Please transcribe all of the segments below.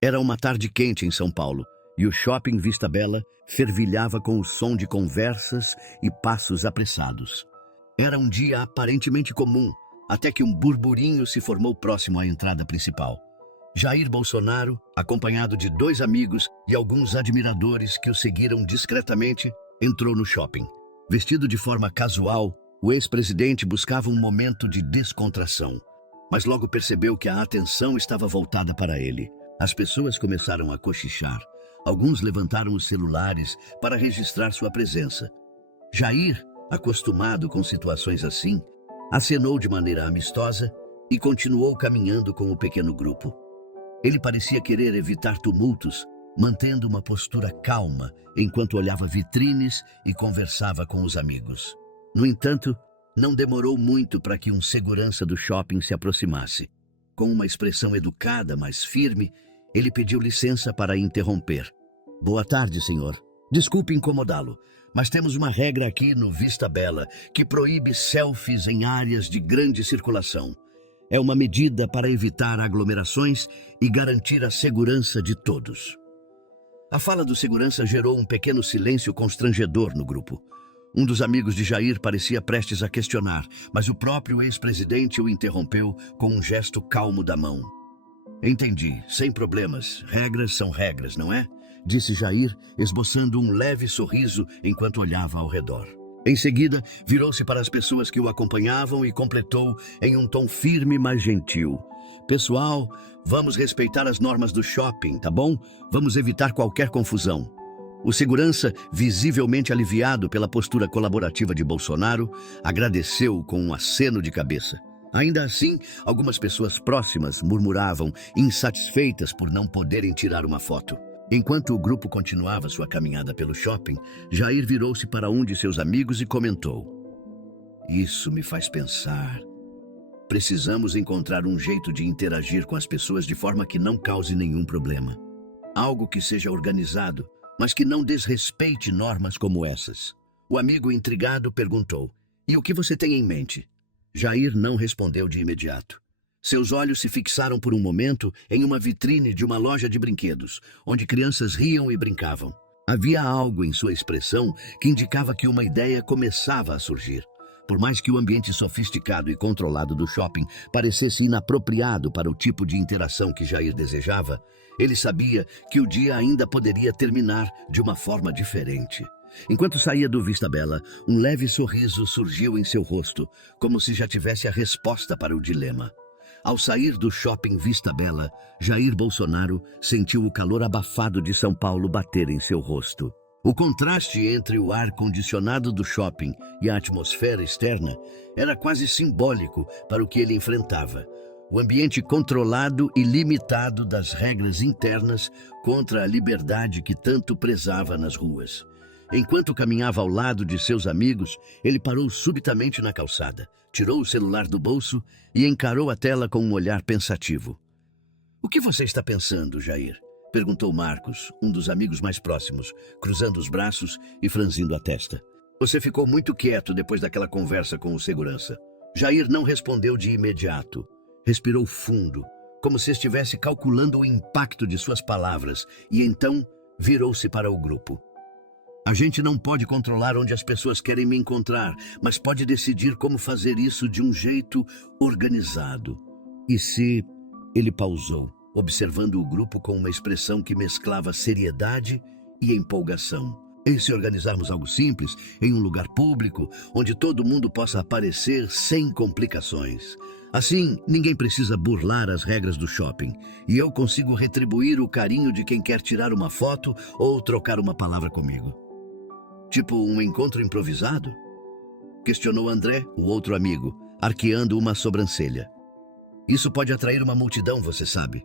Era uma tarde quente em São Paulo e o shopping Vista Bela fervilhava com o som de conversas e passos apressados. Era um dia aparentemente comum, até que um burburinho se formou próximo à entrada principal. Jair Bolsonaro, acompanhado de 2 amigos e alguns admiradores que o seguiram discretamente, entrou no shopping. Vestido de forma casual, o ex-presidente buscava um momento de descontração, mas logo percebeu que a atenção estava voltada para ele. As pessoas começaram a cochichar. Alguns levantaram os celulares para registrar sua presença. Jair, acostumado com situações assim, acenou de maneira amistosa e continuou caminhando com o pequeno grupo. Ele parecia querer evitar tumultos, mantendo uma postura calma enquanto olhava vitrines e conversava com os amigos. No entanto, não demorou muito para que um segurança do shopping se aproximasse. Com uma expressão educada, mas firme, ele pediu licença para interromper. "Boa tarde, senhor. Desculpe incomodá-lo, mas temos uma regra aqui no Vista Bela que proíbe selfies em áreas de grande circulação. É uma medida para evitar aglomerações e garantir a segurança de todos." A fala do segurança gerou um pequeno silêncio constrangedor no grupo. Um dos amigos de Jair parecia prestes a questionar, mas o próprio ex-presidente o interrompeu com um gesto calmo da mão. "Entendi, sem problemas. Regras são regras, não é?" disse Jair, esboçando um leve sorriso enquanto olhava ao redor. Em seguida, virou-se para as pessoas que o acompanhavam e completou em um tom firme, mas gentil: "Pessoal, vamos respeitar as normas do shopping, tá bom? Vamos evitar qualquer confusão." O segurança, visivelmente aliviado pela postura colaborativa de Bolsonaro, agradeceu com um aceno de cabeça. Ainda assim, algumas pessoas próximas murmuravam, insatisfeitas por não poderem tirar uma foto. Enquanto o grupo continuava sua caminhada pelo shopping, Jair virou-se para um de seus amigos e comentou: "Isso me faz pensar. Precisamos encontrar um jeito de interagir com as pessoas de forma que não cause nenhum problema. Algo que seja organizado, mas que não desrespeite normas como essas." O amigo intrigado perguntou: "E o que você tem em mente?" Jair não respondeu de imediato. Seus olhos se fixaram por um momento em uma vitrine de uma loja de brinquedos, onde crianças riam e brincavam. Havia algo em sua expressão que indicava que uma ideia começava a surgir. Por mais que o ambiente sofisticado e controlado do shopping parecesse inapropriado para o tipo de interação que Jair desejava, ele sabia que o dia ainda poderia terminar de uma forma diferente. Enquanto saía do Vista Bela, um leve sorriso surgiu em seu rosto, como se já tivesse a resposta para o dilema. Ao sair do shopping Vista Bela, Jair Bolsonaro sentiu o calor abafado de São Paulo bater em seu rosto. O contraste entre o ar-condicionado do shopping e a atmosfera externa era quase simbólico para o que ele enfrentava. O ambiente controlado e limitado das regras internas contra a liberdade que tanto prezava nas ruas. Enquanto caminhava ao lado de seus amigos, ele parou subitamente na calçada, tirou o celular do bolso e encarou a tela com um olhar pensativo. "O que você está pensando, Jair?" perguntou Marcos, um dos amigos mais próximos, cruzando os braços e franzindo a testa. "Você ficou muito quieto depois daquela conversa com o segurança." Jair não respondeu de imediato. Respirou fundo, como se estivesse calculando o impacto de suas palavras, e então virou-se para o grupo. "A gente não pode controlar onde as pessoas querem me encontrar, mas pode decidir como fazer isso de um jeito organizado. E se..." Ele pausou, observando o grupo com uma expressão que mesclava seriedade e empolgação. "E se organizarmos algo simples, em um lugar público, onde todo mundo possa aparecer sem complicações? Assim, ninguém precisa burlar as regras do shopping, e eu consigo retribuir o carinho de quem quer tirar uma foto ou trocar uma palavra comigo." "Tipo um encontro improvisado?" questionou André, o outro amigo, arqueando uma sobrancelha. "Isso pode atrair uma multidão, você sabe."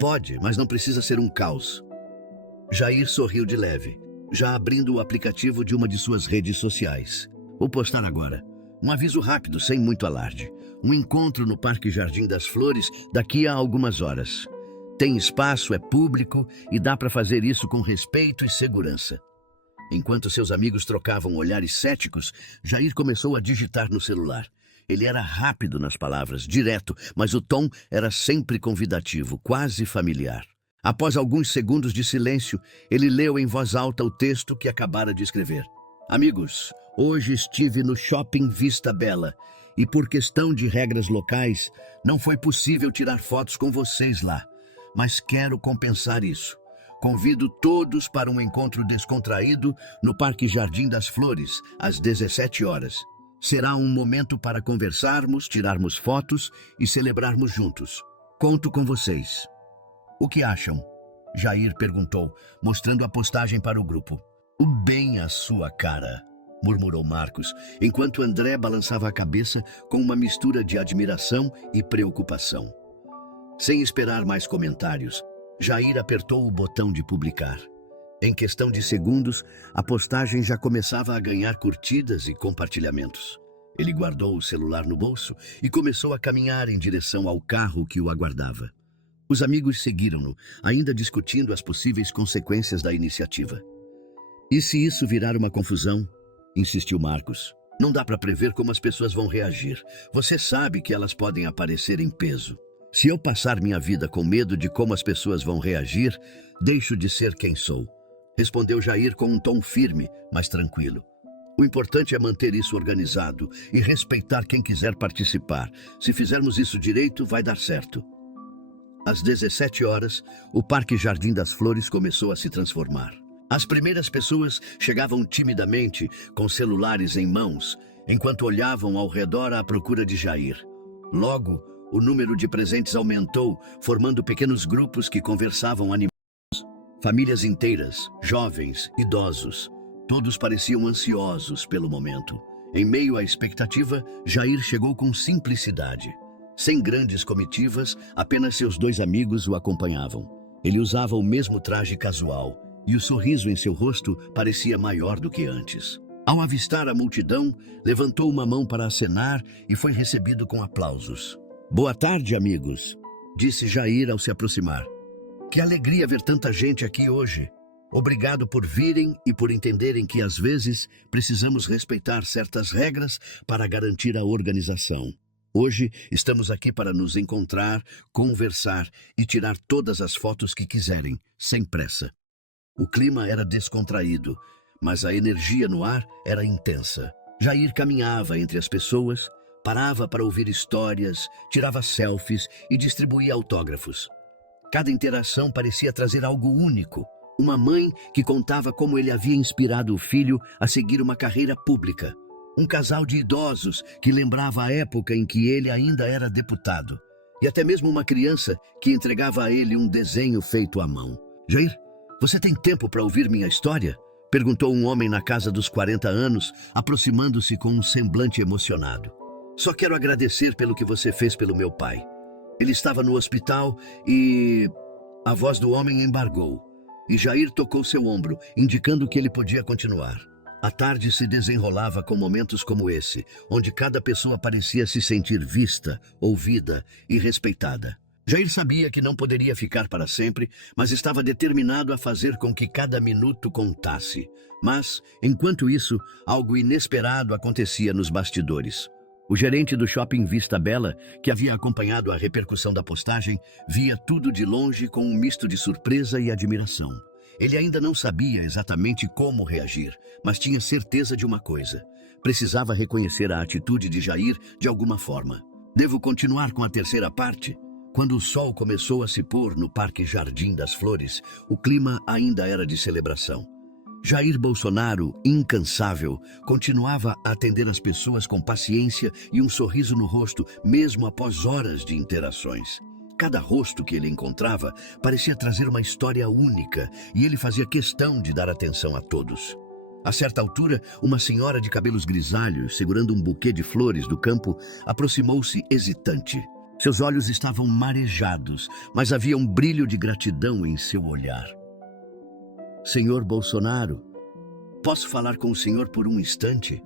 "Pode, mas não precisa ser um caos." Jair sorriu de leve, já abrindo o aplicativo de uma de suas redes sociais. "Vou postar agora. Um aviso rápido, sem muito alarde. Um encontro no Parque Jardim das Flores daqui a algumas horas. Tem espaço, é público e dá para fazer isso com respeito e segurança." Enquanto seus amigos trocavam olhares céticos, Jair começou a digitar no celular. Ele era rápido nas palavras, direto, mas o tom era sempre convidativo, quase familiar. Após alguns segundos de silêncio, ele leu em voz alta o texto que acabara de escrever. Amigos, hoje estive no Shopping Vista Bela e por questão de regras locais, não foi possível tirar fotos com vocês lá. Mas quero compensar isso. Convido todos para um encontro descontraído no Parque Jardim das Flores, às 17 horas. Será um momento para conversarmos, tirarmos fotos e celebrarmos juntos. Conto com vocês. O que acham? Jair perguntou, mostrando a postagem para o grupo. Bem a sua cara, murmurou Marcos, enquanto André balançava a cabeça com uma mistura de admiração e preocupação. Sem esperar mais comentários, Jair apertou o botão de publicar. Em questão de segundos, a postagem já começava a ganhar curtidas e compartilhamentos. Ele guardou o celular no bolso e começou a caminhar em direção ao carro que o aguardava. Os amigos seguiram-no, ainda discutindo as possíveis consequências da iniciativa. E se isso virar uma confusão? Insistiu Marcos. Não dá para prever como as pessoas vão reagir. Você sabe que elas podem aparecer em peso. Se eu passar minha vida com medo de como as pessoas vão reagir, deixo de ser quem sou. Respondeu Jair com um tom firme, mas tranquilo. O importante é manter isso organizado e respeitar quem quiser participar. Se fizermos isso direito, vai dar certo. Às 17 horas, o Parque Jardim das Flores começou a se transformar. As primeiras pessoas chegavam timidamente, com celulares em mãos, enquanto olhavam ao redor à procura de Jair. Logo, o número de presentes aumentou, formando pequenos grupos que conversavam animados. Famílias inteiras, jovens, idosos, todos pareciam ansiosos pelo momento. Em meio à expectativa, Jair chegou com simplicidade. Sem grandes comitivas, apenas seus 2 amigos o acompanhavam. Ele usava o mesmo traje casual, e o sorriso em seu rosto parecia maior do que antes. Ao avistar a multidão, levantou uma mão para acenar e foi recebido com aplausos. Boa tarde, amigos, disse Jair ao se aproximar. Que alegria ver tanta gente aqui hoje. Obrigado por virem e por entenderem que às vezes precisamos respeitar certas regras para garantir a organização. Hoje estamos aqui para nos encontrar, conversar e tirar todas as fotos que quiserem, sem pressa. O clima era descontraído, mas a energia no ar era intensa. Jair caminhava entre as pessoas, parava para ouvir histórias, tirava selfies e distribuía autógrafos. Cada interação parecia trazer algo único. Uma mãe que contava como ele havia inspirado o filho a seguir uma carreira pública. Um casal de idosos que lembrava a época em que ele ainda era deputado. E até mesmo uma criança que entregava a ele um desenho feito à mão. Jair, você tem tempo para ouvir minha história? Perguntou um homem na casa dos 40 anos, aproximando-se com um semblante emocionado. Só quero agradecer pelo que você fez pelo meu pai. Ele estava no hospital e... A voz do homem embargou. E Jair tocou seu ombro, indicando que ele podia continuar. A tarde se desenrolava com momentos como esse, onde cada pessoa parecia se sentir vista, ouvida e respeitada. Jair sabia que não poderia ficar para sempre, mas estava determinado a fazer com que cada minuto contasse. Mas, enquanto isso, algo inesperado acontecia nos bastidores. O gerente do Shopping Vista Bela, que havia acompanhado a repercussão da postagem, via tudo de longe com um misto de surpresa e admiração. Ele ainda não sabia exatamente como reagir, mas tinha certeza de uma coisa. Precisava reconhecer a atitude de Jair de alguma forma. Devo continuar com a terceira parte? Quando o sol começou a se pôr no Parque Jardim das Flores, o clima ainda era de celebração. Jair Bolsonaro, incansável, continuava a atender as pessoas com paciência e um sorriso no rosto, mesmo após horas de interações. Cada rosto que ele encontrava parecia trazer uma história única e ele fazia questão de dar atenção a todos. A certa altura, uma senhora de cabelos grisalhos, segurando um buquê de flores do campo, aproximou-se hesitante. Seus olhos estavam marejados, mas havia um brilho de gratidão em seu olhar. Senhor Bolsonaro, posso falar com o senhor por um instante?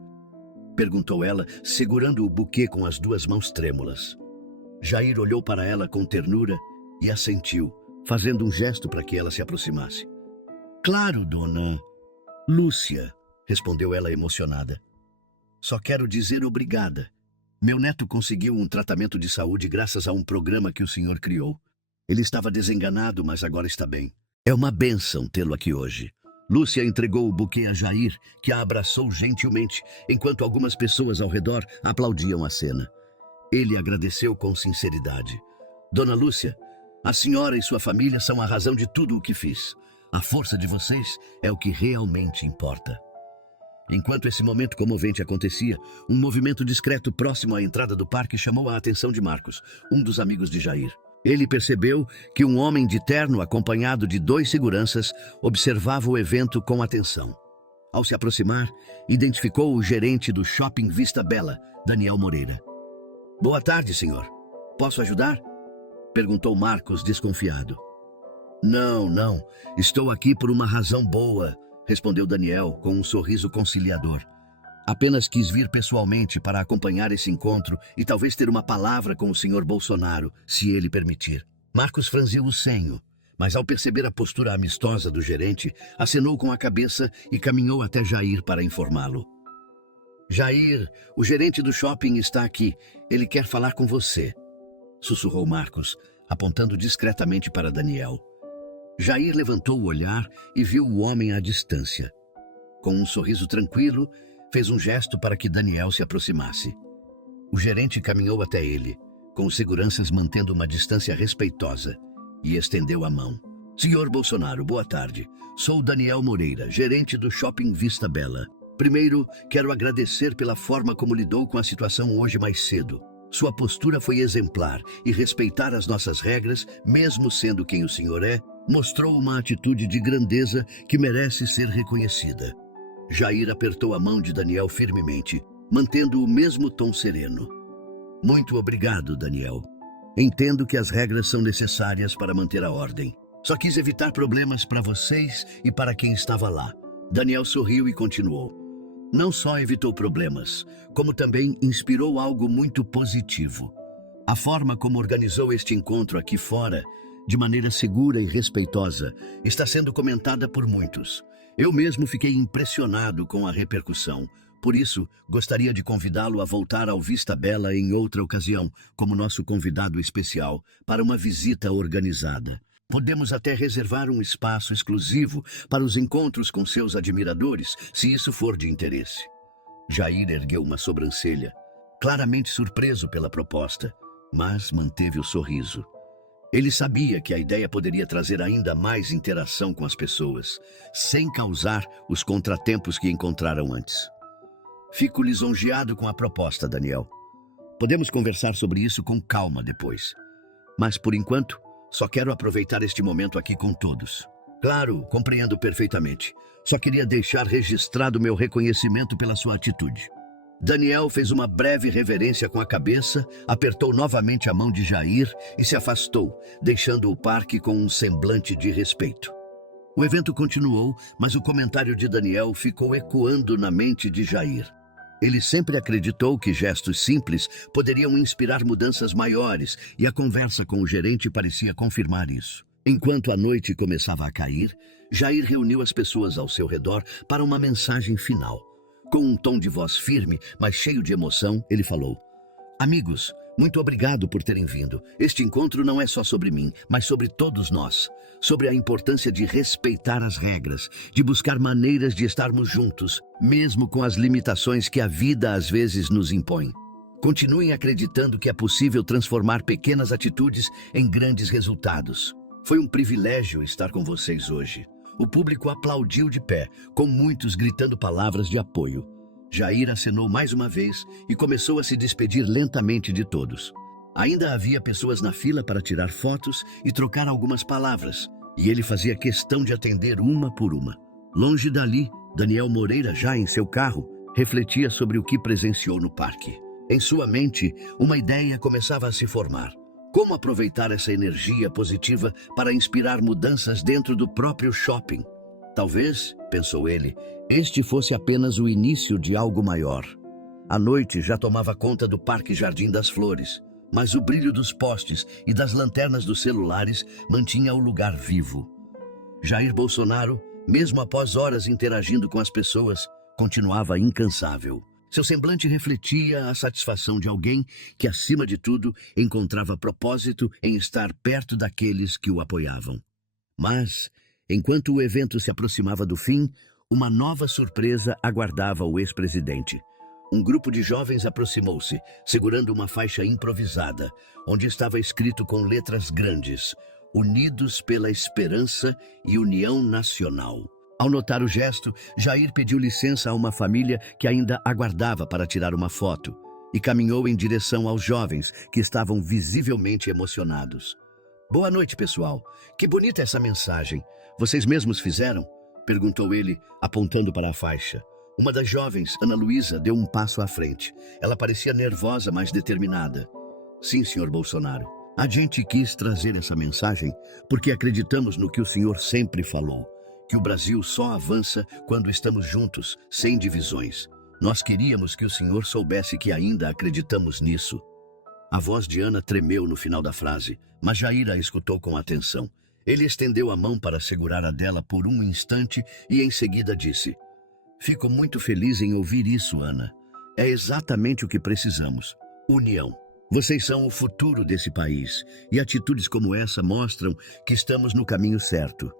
Perguntou ela, segurando o buquê com as 2 mãos trêmulas. Jair olhou para ela com ternura e assentiu, fazendo um gesto para que ela se aproximasse. Claro, dona Lúcia, respondeu ela emocionada. Só quero dizer obrigada. Meu neto conseguiu um tratamento de saúde graças a um programa que o senhor criou. Ele estava desenganado, mas agora está bem. É uma bênção tê-lo aqui hoje. Lúcia entregou o buquê a Jair, que a abraçou gentilmente, enquanto algumas pessoas ao redor aplaudiam a cena. Ele agradeceu com sinceridade. Dona Lúcia, a senhora e sua família são a razão de tudo o que fiz. A força de vocês é o que realmente importa. Enquanto esse momento comovente acontecia, um movimento discreto próximo à entrada do parque chamou a atenção de Marcos, um dos amigos de Jair. Ele percebeu que um homem de terno, acompanhado de 2 seguranças, observava o evento com atenção. Ao se aproximar, identificou o gerente do Shopping Vista Bela, Daniel Moreira. Boa tarde, senhor. Posso ajudar? Perguntou Marcos, desconfiado. Não. Estou aqui por uma razão boa, respondeu Daniel com um sorriso conciliador. Apenas quis vir pessoalmente para acompanhar esse encontro e talvez ter uma palavra com o senhor Bolsonaro, se ele permitir. Marcos franziu o senho, mas ao perceber a postura amistosa do gerente, acenou com a cabeça e caminhou até Jair para informá-lo. Jair, o gerente do shopping está aqui. Ele quer falar com você, sussurrou Marcos, apontando discretamente para Daniel. Jair levantou o olhar e viu o homem à distância. Com um sorriso tranquilo, fez um gesto para que Daniel se aproximasse. O gerente caminhou até ele, com os seguranças mantendo uma distância respeitosa, e estendeu a mão. Senhor Bolsonaro, boa tarde. Sou Daniel Moreira, gerente do Shopping Vista Bela. Primeiro, quero agradecer pela forma como lidou com a situação hoje mais cedo. Sua postura foi exemplar e respeitar as nossas regras, mesmo sendo quem o senhor é, mostrou uma atitude de grandeza que merece ser reconhecida. Jair apertou a mão de Daniel firmemente, mantendo o mesmo tom sereno. Muito obrigado, Daniel. Entendo que as regras são necessárias para manter a ordem. Só quis evitar problemas para vocês e para quem estava lá. Daniel sorriu e continuou. Não só evitou problemas, como também inspirou algo muito positivo. A forma como organizou este encontro aqui fora, de maneira segura e respeitosa, está sendo comentada por muitos. Eu mesmo fiquei impressionado com a repercussão. Por isso, gostaria de convidá-lo a voltar ao Vista Bela em outra ocasião, como nosso convidado especial, para uma visita organizada. Podemos até reservar um espaço exclusivo para os encontros com seus admiradores, se isso for de interesse. Jair ergueu uma sobrancelha, claramente surpreso pela proposta, mas manteve o sorriso. Ele sabia que a ideia poderia trazer ainda mais interação com as pessoas, sem causar os contratempos que encontraram antes. Fico lisonjeado com a proposta, Daniel. Podemos conversar sobre isso com calma depois. Mas, por enquanto, só quero aproveitar este momento aqui com todos. Claro, compreendo perfeitamente. Só queria deixar registrado meu reconhecimento pela sua atitude. Daniel fez uma breve reverência com a cabeça, apertou novamente a mão de Jair e se afastou, deixando o parque com um semblante de respeito. O evento continuou, mas o comentário de Daniel ficou ecoando na mente de Jair. Ele sempre acreditou que gestos simples poderiam inspirar mudanças maiores, e a conversa com o gerente parecia confirmar isso. Enquanto a noite começava a cair, Jair reuniu as pessoas ao seu redor para uma mensagem final. Com um tom de voz firme, mas cheio de emoção, ele falou: Amigos, muito obrigado por terem vindo. Este encontro não é só sobre mim, mas sobre todos nós. Sobre a importância de respeitar as regras, de buscar maneiras de estarmos juntos, mesmo com as limitações que a vida às vezes nos impõe. Continuem acreditando que é possível transformar pequenas atitudes em grandes resultados. Foi um privilégio estar com vocês hoje. O público aplaudiu de pé, com muitos gritando palavras de apoio. Jair acenou mais uma vez e começou a se despedir lentamente de todos. Ainda havia pessoas na fila para tirar fotos e trocar algumas palavras, e ele fazia questão de atender uma por uma. Longe dali, Daniel Moreira, já em seu carro, refletia sobre o que presenciou no parque. Em sua mente, uma ideia começava a se formar. Como aproveitar essa energia positiva para inspirar mudanças dentro do próprio shopping? Talvez, pensou ele, este fosse apenas o início de algo maior. A noite já tomava conta do Parque Jardim das Flores, mas o brilho dos postes e das lanternas dos celulares mantinha o lugar vivo. Jair Bolsonaro, mesmo após horas interagindo com as pessoas, continuava incansável. Seu semblante refletia a satisfação de alguém que, acima de tudo, encontrava propósito em estar perto daqueles que o apoiavam. Mas, enquanto o evento se aproximava do fim, uma nova surpresa aguardava o ex-presidente. Um grupo de jovens aproximou-se, segurando uma faixa improvisada, onde estava escrito com letras grandes: Unidos pela Esperança e União Nacional. Ao notar o gesto, Jair pediu licença a uma família que ainda aguardava para tirar uma foto e caminhou em direção aos jovens, que estavam visivelmente emocionados. Boa noite, pessoal. Que bonita essa mensagem. Vocês mesmos fizeram? Perguntou ele, apontando para a faixa. Uma das jovens, Ana Luísa, deu um passo à frente. Ela parecia nervosa, mas determinada. Sim, senhor Bolsonaro. A gente quis trazer essa mensagem porque acreditamos no que o senhor sempre falou, que o Brasil só avança quando estamos juntos, sem divisões. Nós queríamos que o senhor soubesse que ainda acreditamos nisso. A voz de Ana tremeu no final da frase, mas Jair a escutou com atenção. Ele estendeu a mão para segurar a dela por um instante e em seguida disse: Fico muito feliz em ouvir isso, Ana. É exatamente o que precisamos. União. Vocês são o futuro desse país, e atitudes como essa mostram que estamos no caminho certo.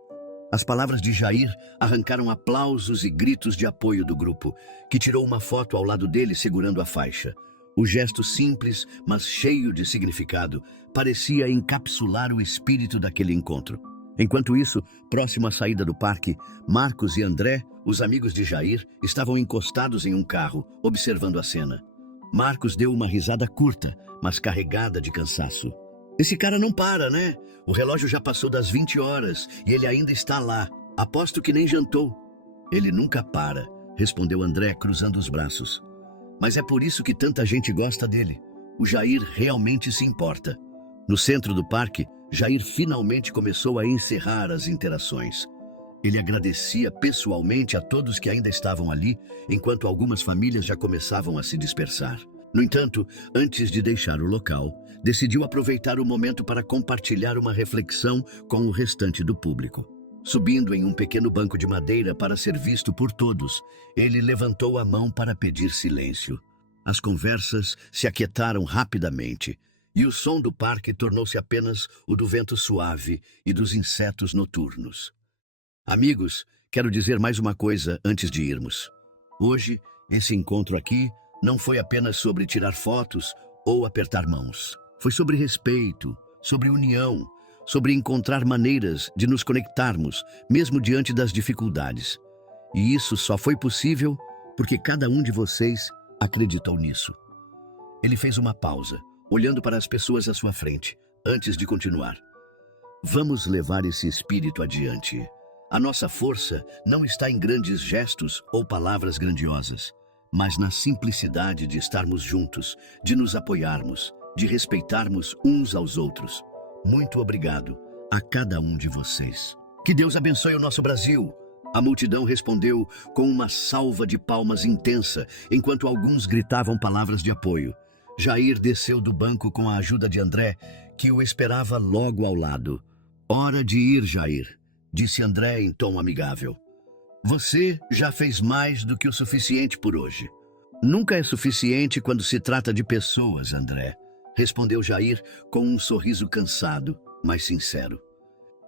As palavras de Jair arrancaram aplausos e gritos de apoio do grupo, que tirou uma foto ao lado dele segurando a faixa. O gesto simples, mas cheio de significado, parecia encapsular o espírito daquele encontro. Enquanto isso, próximo à saída do parque, Marcos e André, os amigos de Jair, estavam encostados em um carro, observando a cena. Marcos deu uma risada curta, mas carregada de cansaço. Esse cara não para, né? O relógio já passou das 20 horas e ele ainda está lá. Aposto que nem jantou. Ele nunca para, respondeu André, cruzando os braços. Mas é por isso que tanta gente gosta dele. O Jair realmente se importa. No centro do parque, Jair finalmente começou a encerrar as interações. Ele agradecia pessoalmente a todos que ainda estavam ali, enquanto algumas famílias já começavam a se dispersar. No entanto, antes de deixar o local, decidiu aproveitar o momento para compartilhar uma reflexão com o restante do público. Subindo em um pequeno banco de madeira para ser visto por todos, ele levantou a mão para pedir silêncio. As conversas se aquietaram rapidamente, e o som do parque tornou-se apenas o do vento suave e dos insetos noturnos. Amigos, quero dizer mais uma coisa antes de irmos. Hoje, esse encontro aqui não foi apenas sobre tirar fotos ou apertar mãos. Foi sobre respeito, sobre união, sobre encontrar maneiras de nos conectarmos, mesmo diante das dificuldades. E isso só foi possível porque cada um de vocês acreditou nisso. Ele fez uma pausa, olhando para as pessoas à sua frente, antes de continuar. Vamos levar esse espírito adiante. A nossa força não está em grandes gestos ou palavras grandiosas, mas na simplicidade de estarmos juntos, de nos apoiarmos, de respeitarmos uns aos outros. Muito obrigado a cada um de vocês. Que Deus abençoe o nosso Brasil. A multidão respondeu com uma salva de palmas intensa, enquanto alguns gritavam palavras de apoio. Jair desceu do banco com a ajuda de André, que o esperava logo ao lado. Hora de ir, Jair, disse André em tom amigável. Você já fez mais do que o suficiente por hoje. Nunca é suficiente quando se trata de pessoas, André, respondeu Jair com um sorriso cansado, mas sincero.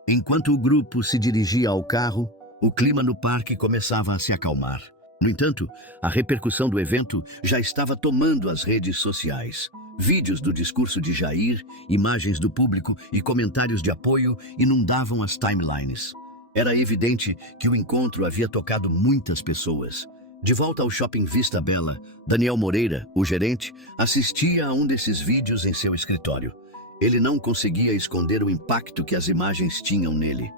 Enquanto o grupo se dirigia ao carro, o clima no parque começava a se acalmar. No entanto, a repercussão do evento já estava tomando as redes sociais. Vídeos do discurso de Jair, imagens do público e comentários de apoio inundavam as timelines. Era evidente que o encontro havia tocado muitas pessoas. De volta ao Shopping Vista Bela, Daniel Moreira, o gerente, assistia a um desses vídeos em seu escritório. Ele não conseguia esconder o impacto que as imagens tinham nele.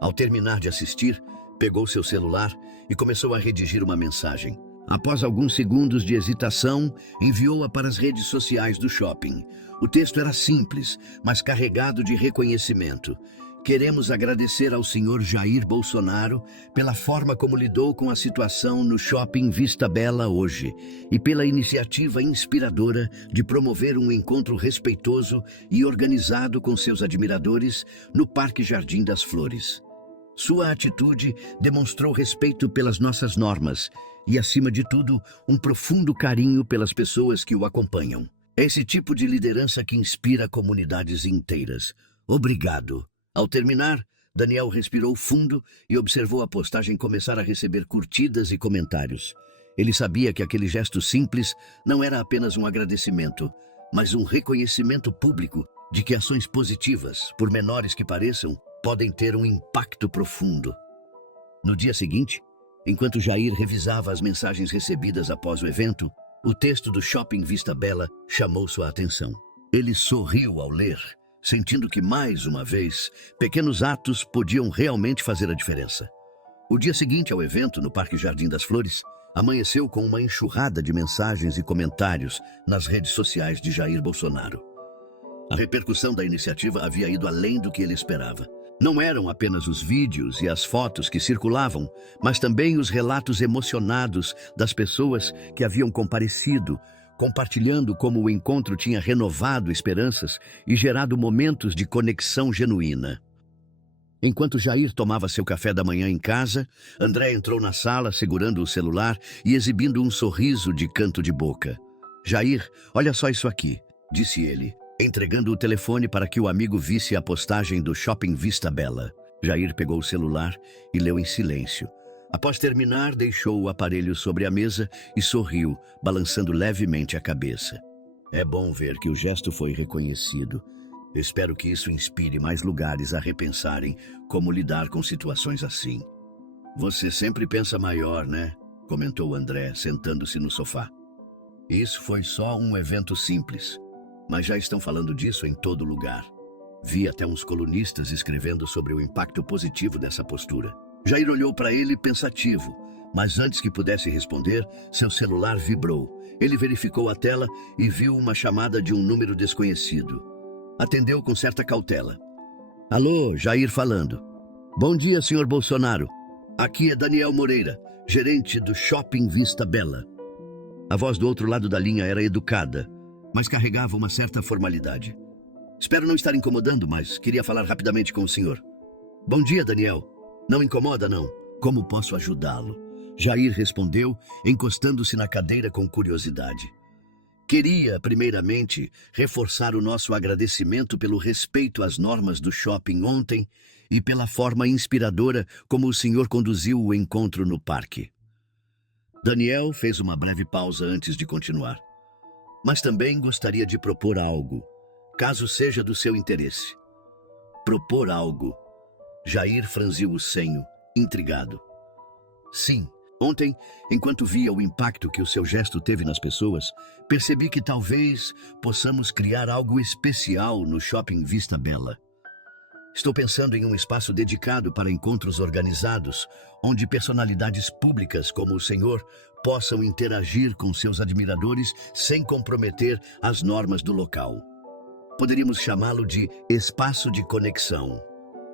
Ao terminar de assistir, pegou seu celular e começou a redigir uma mensagem. Após alguns segundos de hesitação, enviou-a para as redes sociais do shopping. O texto era simples, mas carregado de reconhecimento. Queremos agradecer ao senhor Jair Bolsonaro pela forma como lidou com a situação no Shopping Vista Bela hoje e pela iniciativa inspiradora de promover um encontro respeitoso e organizado com seus admiradores no Parque Jardim das Flores. Sua atitude demonstrou respeito pelas nossas normas e, acima de tudo, um profundo carinho pelas pessoas que o acompanham. É esse tipo de liderança que inspira comunidades inteiras. Obrigado. Ao terminar, Daniel respirou fundo e observou a postagem começar a receber curtidas e comentários. Ele sabia que aquele gesto simples não era apenas um agradecimento, mas um reconhecimento público de que ações positivas, por menores que pareçam, podem ter um impacto profundo. No dia seguinte, enquanto Jair revisava as mensagens recebidas após o evento, o texto do Shopping Vista Bela chamou sua atenção. Ele sorriu ao ler, sentindo que, mais uma vez, pequenos atos podiam realmente fazer a diferença. O dia seguinte ao evento, no Parque Jardim das Flores, amanheceu com uma enxurrada de mensagens e comentários nas redes sociais de Jair Bolsonaro. A repercussão da iniciativa havia ido além do que ele esperava. Não eram apenas os vídeos e as fotos que circulavam, mas também os relatos emocionados das pessoas que haviam comparecido, compartilhando como o encontro tinha renovado esperanças e gerado momentos de conexão genuína. Enquanto Jair tomava seu café da manhã em casa, André entrou na sala segurando o celular e exibindo um sorriso de canto de boca. "Jair, olha só isso aqui", disse ele, entregando o telefone para que o amigo visse a postagem do Shopping Vista Bela. Jair pegou o celular e leu em silêncio. Após terminar, deixou o aparelho sobre a mesa e sorriu, balançando levemente a cabeça. "É bom ver que o gesto foi reconhecido. Espero que isso inspire mais lugares a repensarem como lidar com situações assim." "Você sempre pensa maior, né?", comentou André, sentando-se no sofá. "Isso foi só um evento simples, mas já estão falando disso em todo lugar. Vi até uns colunistas escrevendo sobre o impacto positivo dessa postura." Jair olhou para ele pensativo, mas antes que pudesse responder, seu celular vibrou. Ele verificou a tela e viu uma chamada de um número desconhecido. Atendeu com certa cautela. "Alô, Jair falando." "Bom dia, senhor Bolsonaro. Aqui é Daniel Moreira, gerente do Shopping Vista Bela." A voz do outro lado da linha era educada, mas carregava uma certa formalidade. "Espero não estar incomodando, mas queria falar rapidamente com o senhor." "Bom dia, Daniel. Não incomoda, não. Como posso ajudá-lo?" Jair respondeu, encostando-se na cadeira com curiosidade. "Queria, primeiramente, reforçar o nosso agradecimento pelo respeito às normas do shopping ontem e pela forma inspiradora como o senhor conduziu o encontro no parque." Daniel fez uma breve pausa antes de continuar. "Mas também gostaria de propor algo, caso seja do seu interesse." "Propor algo?" Jair franziu o senho, intrigado. "Sim. Ontem, enquanto via o impacto que o seu gesto teve nas pessoas, percebi que talvez possamos criar algo especial no Shopping Vista Bela. Estou pensando em um espaço dedicado para encontros organizados, onde personalidades públicas como o senhor possam interagir com seus admiradores sem comprometer as normas do local. Poderíamos chamá-lo de espaço de conexão.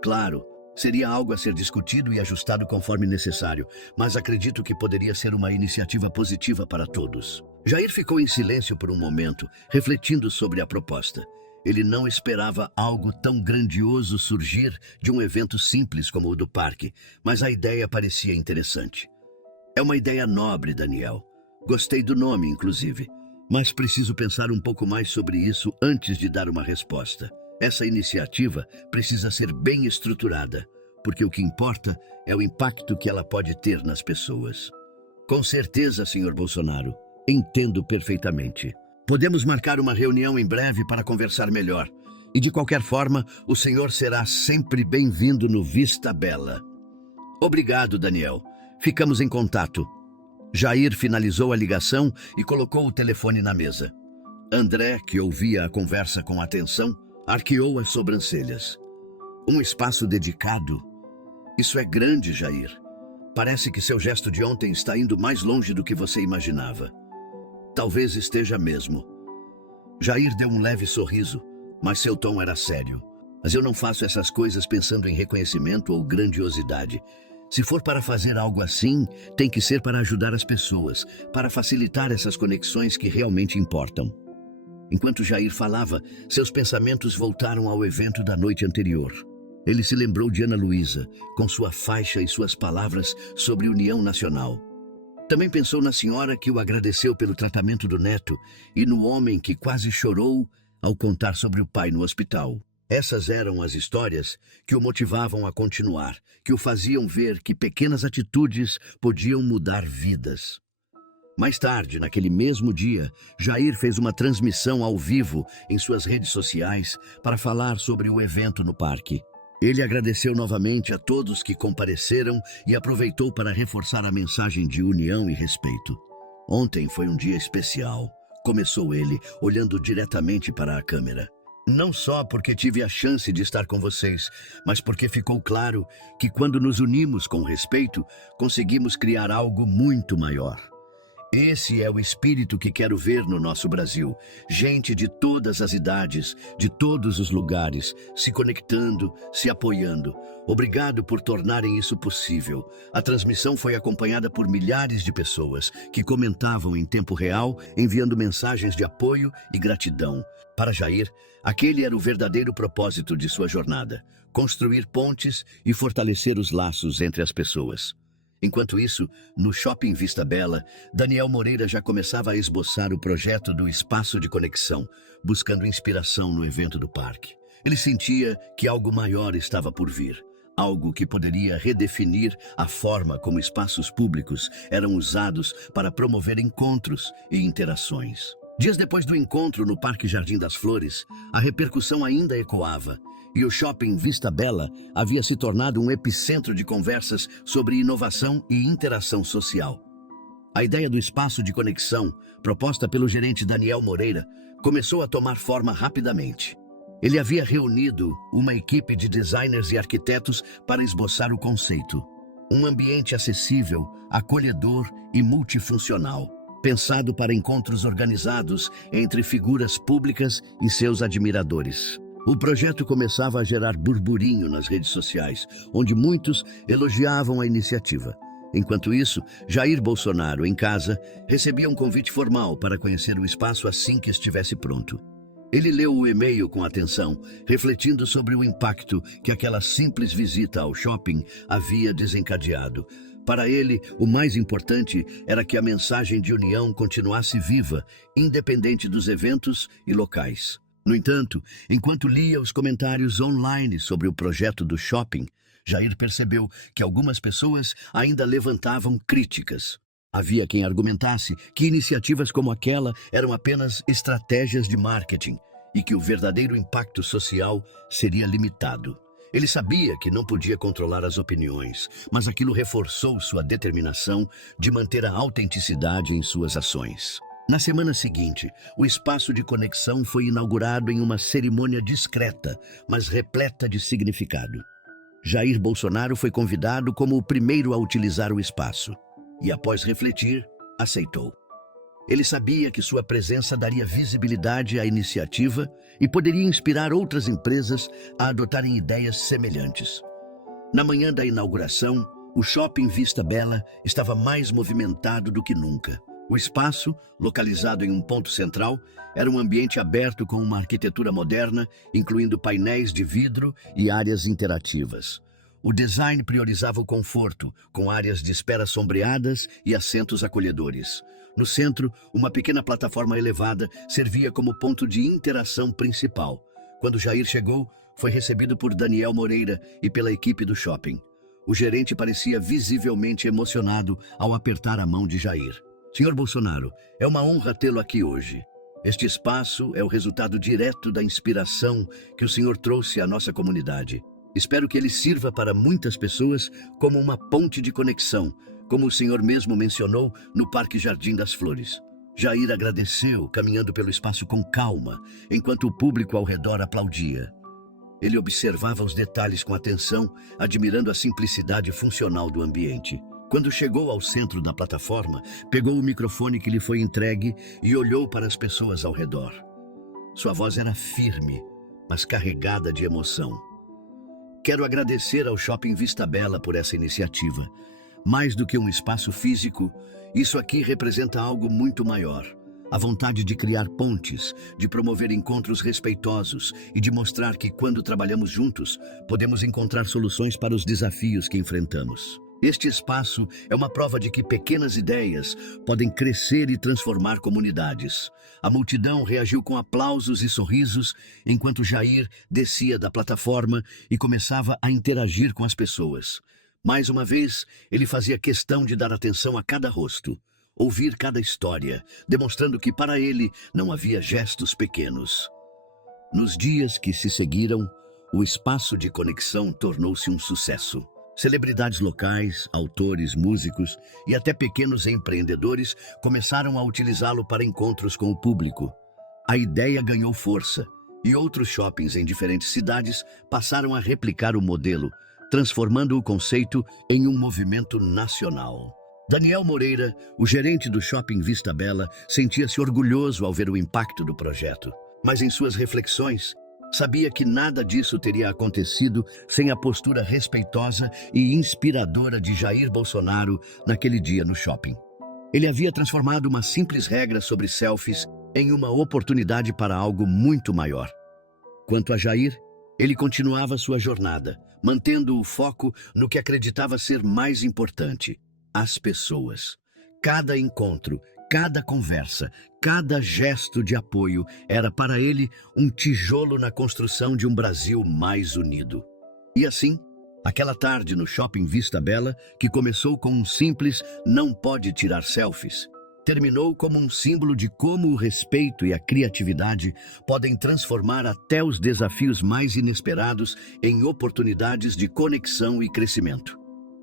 Claro, seria algo a ser discutido e ajustado conforme necessário, mas acredito que poderia ser uma iniciativa positiva para todos." Jair ficou em silêncio por um momento, refletindo sobre a proposta. Ele não esperava algo tão grandioso surgir de um evento simples como o do parque, mas a ideia parecia interessante. "É uma ideia nobre, Daniel. Gostei do nome, inclusive, mas preciso pensar um pouco mais sobre isso antes de dar uma resposta. Essa iniciativa precisa ser bem estruturada, porque o que importa é o impacto que ela pode ter nas pessoas." "Com certeza, senhor Bolsonaro. Entendo perfeitamente. Podemos marcar uma reunião em breve para conversar melhor. E de qualquer forma, o senhor será sempre bem-vindo no Vista Bela." "Obrigado, Daniel. Ficamos em contato." Jair finalizou a ligação e colocou o telefone na mesa. André, que ouvia a conversa com atenção, arqueou as sobrancelhas. "Um espaço dedicado? Isso é grande, Jair. Parece que seu gesto de ontem está indo mais longe do que você imaginava." "Talvez esteja mesmo." Jair deu um leve sorriso, mas seu tom era sério. "Mas eu não faço essas coisas pensando em reconhecimento ou grandiosidade. Se for para fazer algo assim, tem que ser para ajudar as pessoas, para facilitar essas conexões que realmente importam." Enquanto Jair falava, seus pensamentos voltaram ao evento da noite anterior. Ele se lembrou de Ana Luísa, com sua faixa e suas palavras sobre união nacional. Também pensou na senhora que o agradeceu pelo tratamento do neto e no homem que quase chorou ao contar sobre o pai no hospital. Essas eram as histórias que o motivavam a continuar, que o faziam ver que pequenas atitudes podiam mudar vidas. Mais tarde, naquele mesmo dia, Jair fez uma transmissão ao vivo em suas redes sociais para falar sobre o evento no parque. Ele agradeceu novamente a todos que compareceram e aproveitou para reforçar a mensagem de união e respeito. Ontem foi um dia especial, começou ele, olhando diretamente para a câmera. Não só porque tive a chance de estar com vocês, mas porque ficou claro que quando nos unimos com respeito, conseguimos criar algo muito maior. Esse é o espírito que quero ver no nosso Brasil. Gente de todas as idades, de todos os lugares, se conectando, se apoiando. Obrigado por tornarem isso possível. A transmissão foi acompanhada por milhares de pessoas que comentavam em tempo real, enviando mensagens de apoio e gratidão. Para Jair, aquele era o verdadeiro propósito de sua jornada: construir pontes e fortalecer os laços entre as pessoas. Enquanto isso, no Shopping Vista Bela, Daniel Moreira já começava a esboçar o projeto do Espaço de Conexão, buscando inspiração no evento do parque. Ele sentia que algo maior estava por vir, algo que poderia redefinir a forma como espaços públicos eram usados para promover encontros e interações. Dias depois do encontro no Parque Jardim das Flores, a repercussão ainda ecoava, e o Shopping Vista Bela havia se tornado um epicentro de conversas sobre inovação e interação social. A ideia do espaço de conexão, proposta pelo gerente Daniel Moreira, começou a tomar forma rapidamente. Ele havia reunido uma equipe de designers e arquitetos para esboçar o conceito. Um ambiente acessível, acolhedor e multifuncional, pensado para encontros organizados entre figuras públicas e seus admiradores. O projeto começava a gerar burburinho nas redes sociais, onde muitos elogiavam a iniciativa. Enquanto isso, Jair Bolsonaro, em casa, recebia um convite formal para conhecer o espaço assim que estivesse pronto. Ele leu o e-mail com atenção, refletindo sobre o impacto que aquela simples visita ao shopping havia desencadeado. Para ele, o mais importante era que a mensagem de união continuasse viva, independente dos eventos e locais. No entanto, enquanto lia os comentários online sobre o projeto do shopping, Jair percebeu que algumas pessoas ainda levantavam críticas. Havia quem argumentasse que iniciativas como aquela eram apenas estratégias de marketing e que o verdadeiro impacto social seria limitado. Ele sabia que não podia controlar as opiniões, mas aquilo reforçou sua determinação de manter a autenticidade em suas ações. Na semana seguinte, o espaço de conexão foi inaugurado em uma cerimônia discreta, mas repleta de significado. Jair Bolsonaro foi convidado como o primeiro a utilizar o espaço e, após refletir, aceitou. Ele sabia que sua presença daria visibilidade à iniciativa e poderia inspirar outras empresas a adotarem ideias semelhantes. Na manhã da inauguração, o Shopping Vista Bela estava mais movimentado do que nunca. O espaço, localizado em um ponto central, era um ambiente aberto com uma arquitetura moderna, incluindo painéis de vidro e áreas interativas. O design priorizava o conforto, com áreas de espera sombreadas e assentos acolhedores. No centro, uma pequena plataforma elevada servia como ponto de interação principal. Quando Jair chegou, foi recebido por Daniel Moreira e pela equipe do shopping. O gerente parecia visivelmente emocionado ao apertar a mão de Jair. Senhor Bolsonaro, é uma honra tê-lo aqui hoje. Este espaço é o resultado direto da inspiração que o senhor trouxe à nossa comunidade. Espero que ele sirva para muitas pessoas como uma ponte de conexão, como o senhor mesmo mencionou no Parque Jardim das Flores. Jair agradeceu, caminhando pelo espaço com calma, enquanto o público ao redor aplaudia. Ele observava os detalhes com atenção, admirando a simplicidade funcional do ambiente. Quando chegou ao centro da plataforma, pegou o microfone que lhe foi entregue e olhou para as pessoas ao redor. Sua voz era firme, mas carregada de emoção. Quero agradecer ao Shopping Vista Bela por essa iniciativa. Mais do que um espaço físico, isso aqui representa algo muito maior. A vontade de criar pontes, de promover encontros respeitosos e de mostrar que, quando trabalhamos juntos, podemos encontrar soluções para os desafios que enfrentamos. Este espaço é uma prova de que pequenas ideias podem crescer e transformar comunidades. A multidão reagiu com aplausos e sorrisos enquanto Jair descia da plataforma e começava a interagir com as pessoas. Mais uma vez, ele fazia questão de dar atenção a cada rosto, ouvir cada história, demonstrando que para ele não havia gestos pequenos. Nos dias que se seguiram, o espaço de conexão tornou-se um sucesso. Celebridades locais, autores, músicos e até pequenos empreendedores começaram a utilizá-lo para encontros com o público. A ideia ganhou força e outros shoppings em diferentes cidades passaram a replicar o modelo, transformando o conceito em um movimento nacional. Daniel Moreira, o gerente do Shopping Vista Bela, sentia-se orgulhoso ao ver o impacto do projeto. Mas em suas reflexões, sabia que nada disso teria acontecido sem a postura respeitosa e inspiradora de Jair Bolsonaro naquele dia no shopping. Ele havia transformado uma simples regra sobre selfies em uma oportunidade para algo muito maior. Quanto a Jair, ele continuava sua jornada, mantendo o foco no que acreditava ser mais importante: as pessoas. Cada encontro, cada conversa, cada gesto de apoio era para ele um tijolo na construção de um Brasil mais unido. E assim, aquela tarde no Shopping Vista Bela, que começou com um simples "não pode tirar selfies", terminou como um símbolo de como o respeito e a criatividade podem transformar até os desafios mais inesperados em oportunidades de conexão e crescimento.